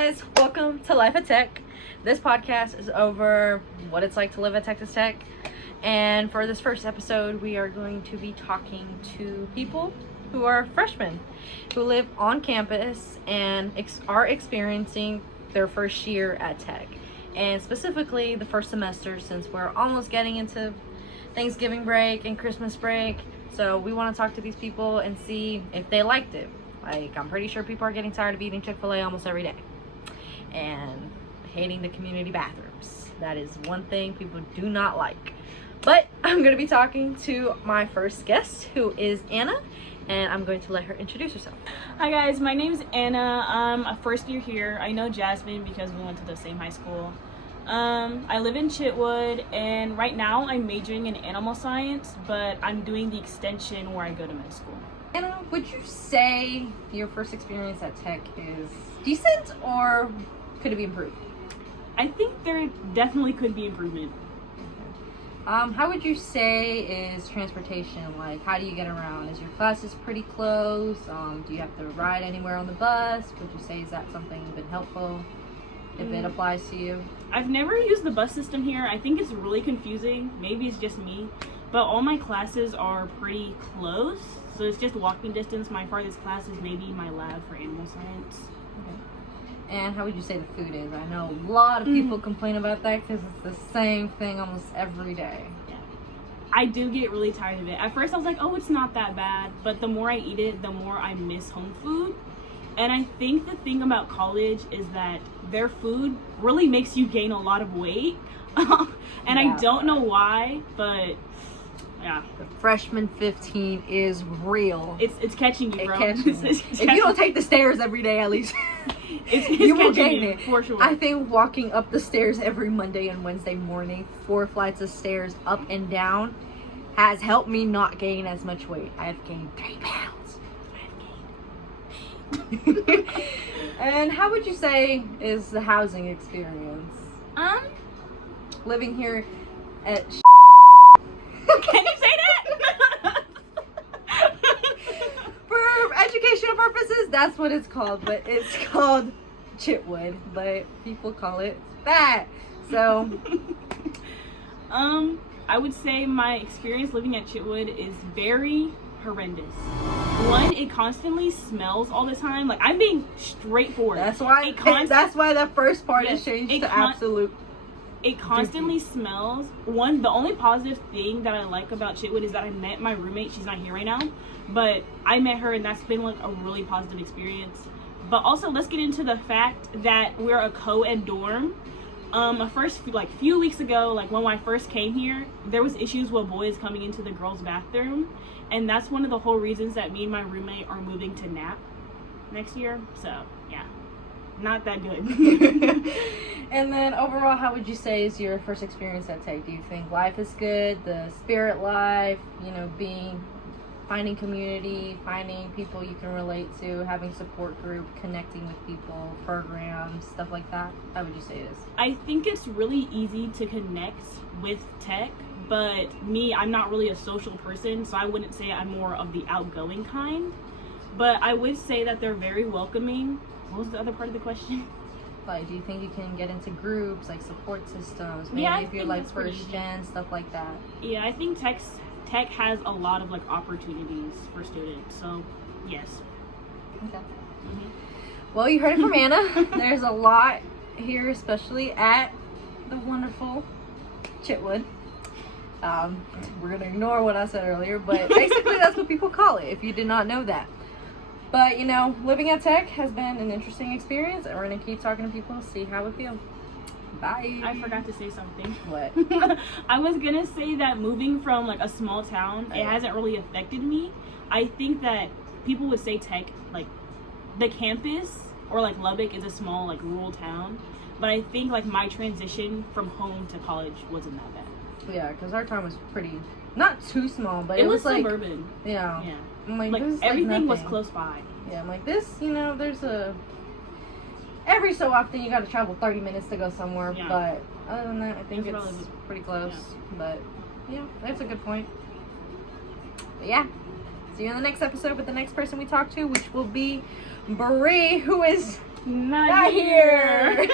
guys, welcome to Life at Tech. This podcast is over what it's like to live at Texas Tech. And for this first episode, we are going to be talking to people who are freshmen, who live on campus and are experiencing their first year at Tech. And specifically the first semester, since we're almost getting into Thanksgiving break and Christmas break. So we want to talk to these people and see if they liked it. Like, I'm pretty sure people are getting tired of eating Chick-fil-A almost every day and hating the community bathrooms. That is one thing people do not like. But I'm going to be talking to my first guest, who is Anna, and I'm going to let her introduce herself. Hi guys, my name's Anna. I'm a first year here. I know Jasmine because we went to the same high school. I live in Chitwood, and right now I'm majoring in animal science, but I'm doing the extension where I go to med school. Anna, would you say your first experience at Tech is decent, or could it be improved? I think there definitely could be improvement. How would you say is transportation? Like, how do you get around? Is your classes pretty close? Do you have to ride anywhere on the bus? Would you say is that something been helpful, if it applies to you? I've never used the bus system here. I think it's really confusing. Maybe it's just me, but all my classes are pretty close. So it's just walking distance. My farthest class is maybe my lab for animal science. Okay. And how would you say the food is? I know a lot of people complain about that because it's the same thing almost every day. Yeah. I do get really tired of it. At first I was like, oh, it's not that bad. But the more I eat it, the more I miss home food. And I think the thing about college is that their food really makes you gain a lot of weight. And I don't know why, but yeah. The freshman 15 is real. It's catching you, bro. If you don't take the stairs every day, at least it's you will gain it. For sure. I think walking up the stairs every Monday and Wednesday morning, 4 flights of stairs up and down, has helped me not gain as much weight. I have gained 3 pounds. And how would you say is the housing experience? Living here at Can you say that? For educational purposes, that's what it's called, but it's called Chitwood, but people call it that. So I would say my experience living at Chitwood is very horrendous. One, it constantly smells all the time. Like, I'm being straightforward. That's why that's why the first part is changed to absolute. It constantly smells. One, the only positive thing that I like about Chitwood is that I met my roommate. She's not here right now, but I met her, and that's been like a really positive experience. But also, let's get into the fact that we're a co-ed dorm. Few weeks ago, like when I first came here, there was issues with boys coming into the girls' bathroom, and that's one of the whole reasons that me and my roommate are moving to Knapp next year. So yeah, not that good. And then overall, how would you say is your first experience at Tech? Do you think life is good, the spirit life, finding community, finding people you can relate to, having support group, connecting with people, programs, stuff like that? How would you say it is? I think it's really easy to connect with Tech, but me, I'm not really a social person, so I wouldn't say I'm more of the outgoing kind. But I would say that they're very welcoming. What was the other part of the question? Like, do you think you can get into groups, like support systems, maybe yeah, if you're like first gen, stuff like that? Yeah, I think Tech has a lot of like opportunities for students, so yes. Okay. Well, you heard it from Anna. There's a lot here, especially at the wonderful Chitwood. We're gonna ignore what I said earlier, but basically that's what people call it, if you did not know that. But living at Tech has been an interesting experience, and we're gonna keep talking to people, see how we feel. Bye. I forgot to say something. What? I was gonna say that moving from like a small town, it hasn't really affected me. I think that people would say Tech, like the campus or like Lubbock is a small like rural town, but I think like my transition from home to college wasn't that bad. Yeah, because our town was pretty, not too small, but it was like suburban. Yeah. Yeah. I'm like everything was nothing. close by. Yeah, I'm like this, there's every so often you gotta travel 30 minutes to go somewhere, but other than that, I think it's pretty close. Yeah. But yeah, that's a good point. But yeah, see you in the next episode with the next person we talk to, which will be Bree, who is Not here.